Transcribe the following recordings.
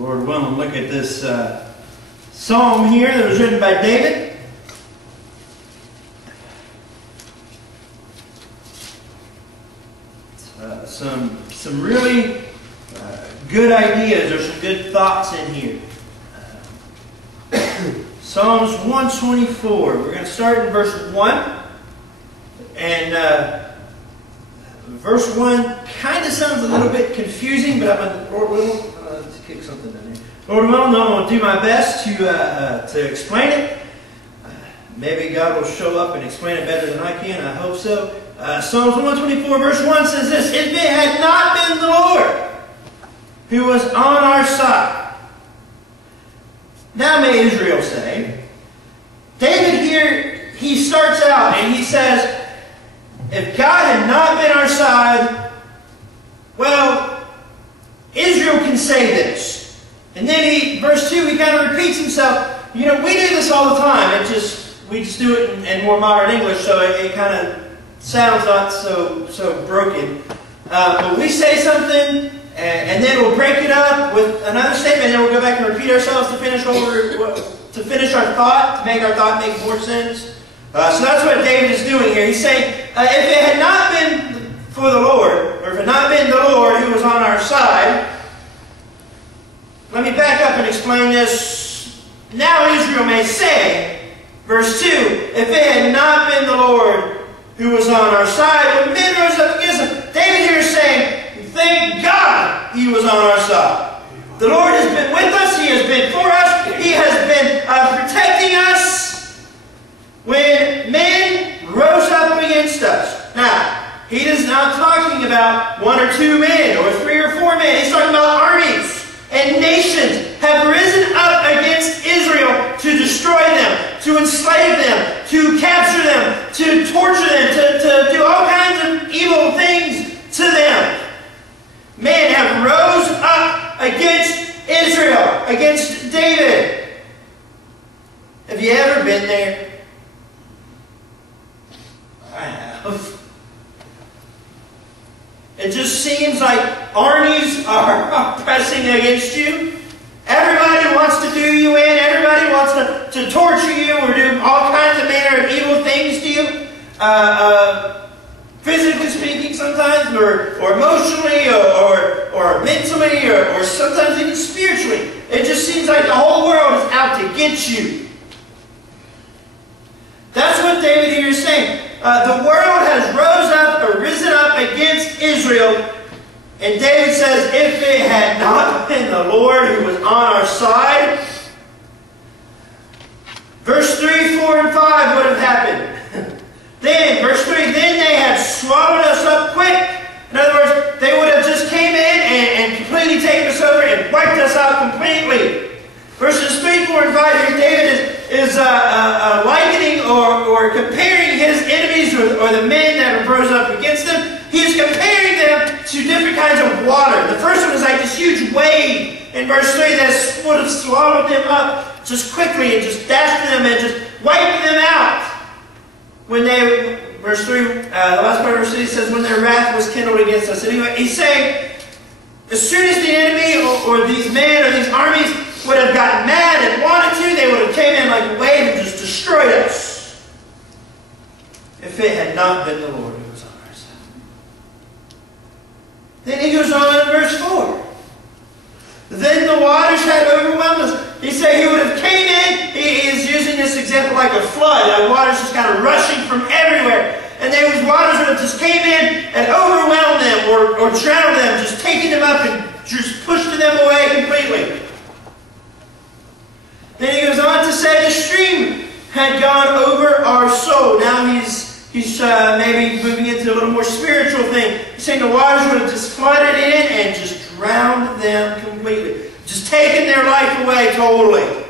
Lord willing, look at this psalm here that was written by David. Some really good ideas or some good thoughts in here. Psalms 124. We're going to start in verse 1. And verse 1 kind of sounds a little bit confusing, but I'm going to, Lord willing, let's kick something in here. Lord willing, I'm going to do my best to explain it. Maybe God will show up and explain it better than I can. I hope so. Psalms 124 verse 1 says this: "If it had not been the Lord who was on our side." Now may Israel say. David here, he starts out and he says, if God had not been our side, well, Israel can say this. And then verse 2, he kind of repeats himself. You know, we do this all the time. We just do it in more modern English, so it kind of sounds not so broken. But we say something, and then we'll break it up with another statement, and then we'll go back and repeat ourselves to finish our thought, to make our thought make more sense. So that's what David is doing here. He's saying, if it had not been for the Lord, or if it had not been the Lord who was on our side, let me back up and explain this. Now Israel may say, verse 2, if it had not been the Lord who was on our side, when men rose up against him, David here is saying, thank God he was on our side. The Lord has been with us. He has been for us. He has been protecting us when men rose up against us. Now, he is not talking about 1 or 2 men or 3 or 4 men. He's talking about armies and nations have risen up against Israel to destroy them, to enslave them, to capture them, to torture them, to do all kinds of evil things to them. Men have rose up against Israel, against David. Have you ever been there? I have. It just seems like armies are pressing against you. Everybody wants to do you in. Everybody wants to torture you or do all kinds of manner of evil things to you. Physically speaking sometimes, or emotionally, or mentally, or sometimes even spiritually. It just seems like the whole world is out to get you. That's what David here is saying. The world has rose up or risen up against Israel. And David says, if it had not been the Lord who was on our side, verse 3, 4, and 5 would have happened. Then, verse 3, then they had swallowed us up quick. In other words, they would have just came in and completely taken us over and wiped us out completely. Verses 3, 4, and 5 here, David is likening or comparing his enemies or the men that rose up against them. He is comparing them to different kinds of water. The first one is like this huge wave in verse 3 that would have swallowed them up just quickly and just dashed them and just wiped them out. When they, verse 3, the last part of verse 3 says, when their wrath was kindled against us. Anyway, he's saying, as soon as the enemy or these men or these armies would have gotten mad and wanted to, they would have came in like a wave and just destroyed us. If it had not been the Lord who was on our side. Then he goes on in verse 4. Then the waters had overwhelmed us. He said he would have came in. He is using this example like a flood. The waters just kind of rushing from everywhere. And those waters would have just came in and overwhelmed them or drowned them, just taking them up and just pushed them away completely. Then he goes on to say the stream had gone over our soul. Now he's maybe moving into a little more spiritual thing. He's saying the waters would have just flooded in and just drowned them completely. Just taken their life away totally.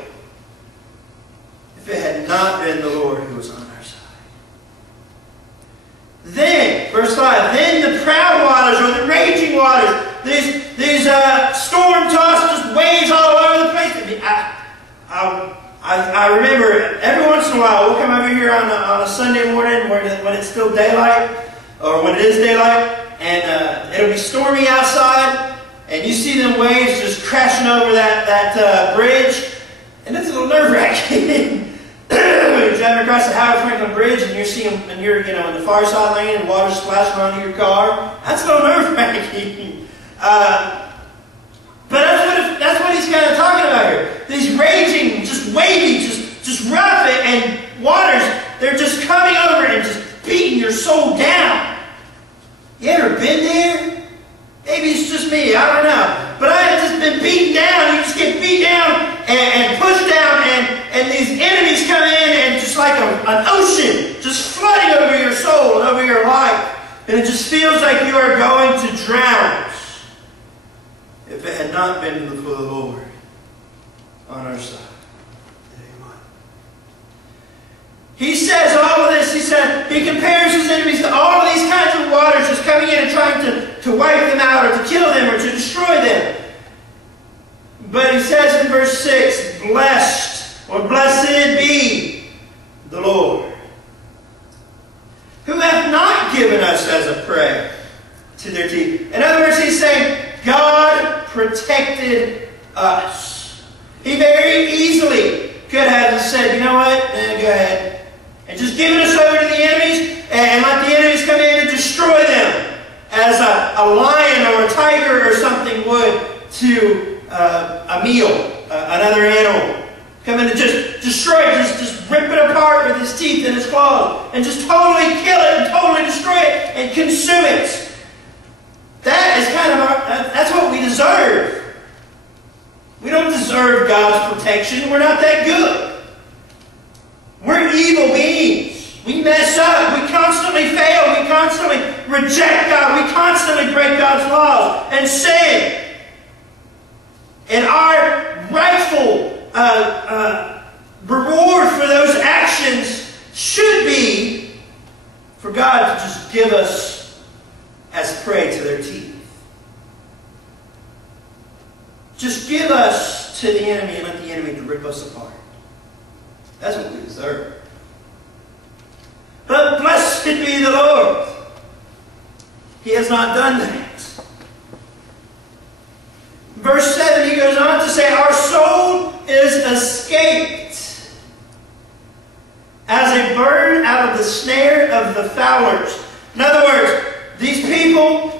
If it had not been the Lord who was on our side. Then, verse 5, then the proud waters or the raging waters, these storm-tossed just waves all over the place. I remember every once in a while we'll come over here on a Sunday morning when it's still daylight, or when it is daylight, and it'll be stormy outside, and you see them waves just crashing over that that bridge, and it's a little nerve-wracking. When you're driving across the Howard Franklin Bridge and you're seeing, and you're in the far side lane and water's splashing onto your car, that's a little nerve-wracking. But that's what he's kind of talking about here. These raging, just wavy, just rough and waters, they're just coming over and just beating your soul down. You ever been there? Maybe it's just me, I don't know. But I have just been beaten down. You just get beat down and pushed down, and these enemies come in and just like an ocean, just flooding over your soul and over your life. And it just feels like you are going to drown. If it had not been for the Lord on our side. Amen. He says all of this, he compares his enemies to all of these kinds of waters just coming in and trying to wipe them out or to kill them or to destroy them. But he says in verse 6, blessed or blessed be the Lord, who hath not given us as a prey to their teeth. In other words, he's saying, God protected us. He very easily could have said, you know what, go ahead. And just given us over to the enemies and let the enemies come in and destroy them as a lion or a tiger or something would to a meal, another animal. Come in and just destroy it, just rip it apart with his teeth and his claws and just totally kill it and totally destroy it and consume it. That is kind of that's what we deserve. We don't deserve God's protection. We're not that good. We're evil beings. We mess up. We constantly fail. We constantly reject God. We constantly break God's laws and sin. And our rightful reward for those actions should be for God to just give us as prey to their teeth. Just give us to the enemy and let the enemy to rip us apart. That's what we deserve. But blessed be the Lord. He has not done that. Verse 7, he goes on to say, our soul is escaped as a bird out of the snare of the fowlers. In other words, these people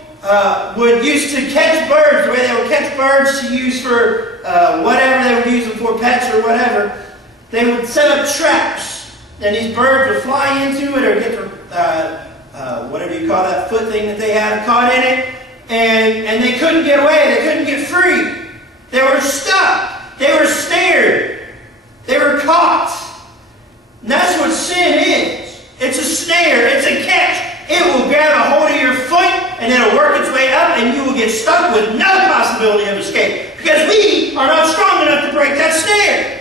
would used to catch birds, the way they would catch birds to use for whatever they would use them for, pets or whatever. They would set up traps, and these birds would fly into it or get their, whatever you call that foot thing that they had caught in it, and they couldn't get away. They couldn't get free. They were stuck. They were snared. They were caught. And that's what sin is. It's a snare. It's a catch. It will grab a hold of your foot and it'll work its way up and you will get stuck with no possibility of escape. Because we are not strong enough to break that snare.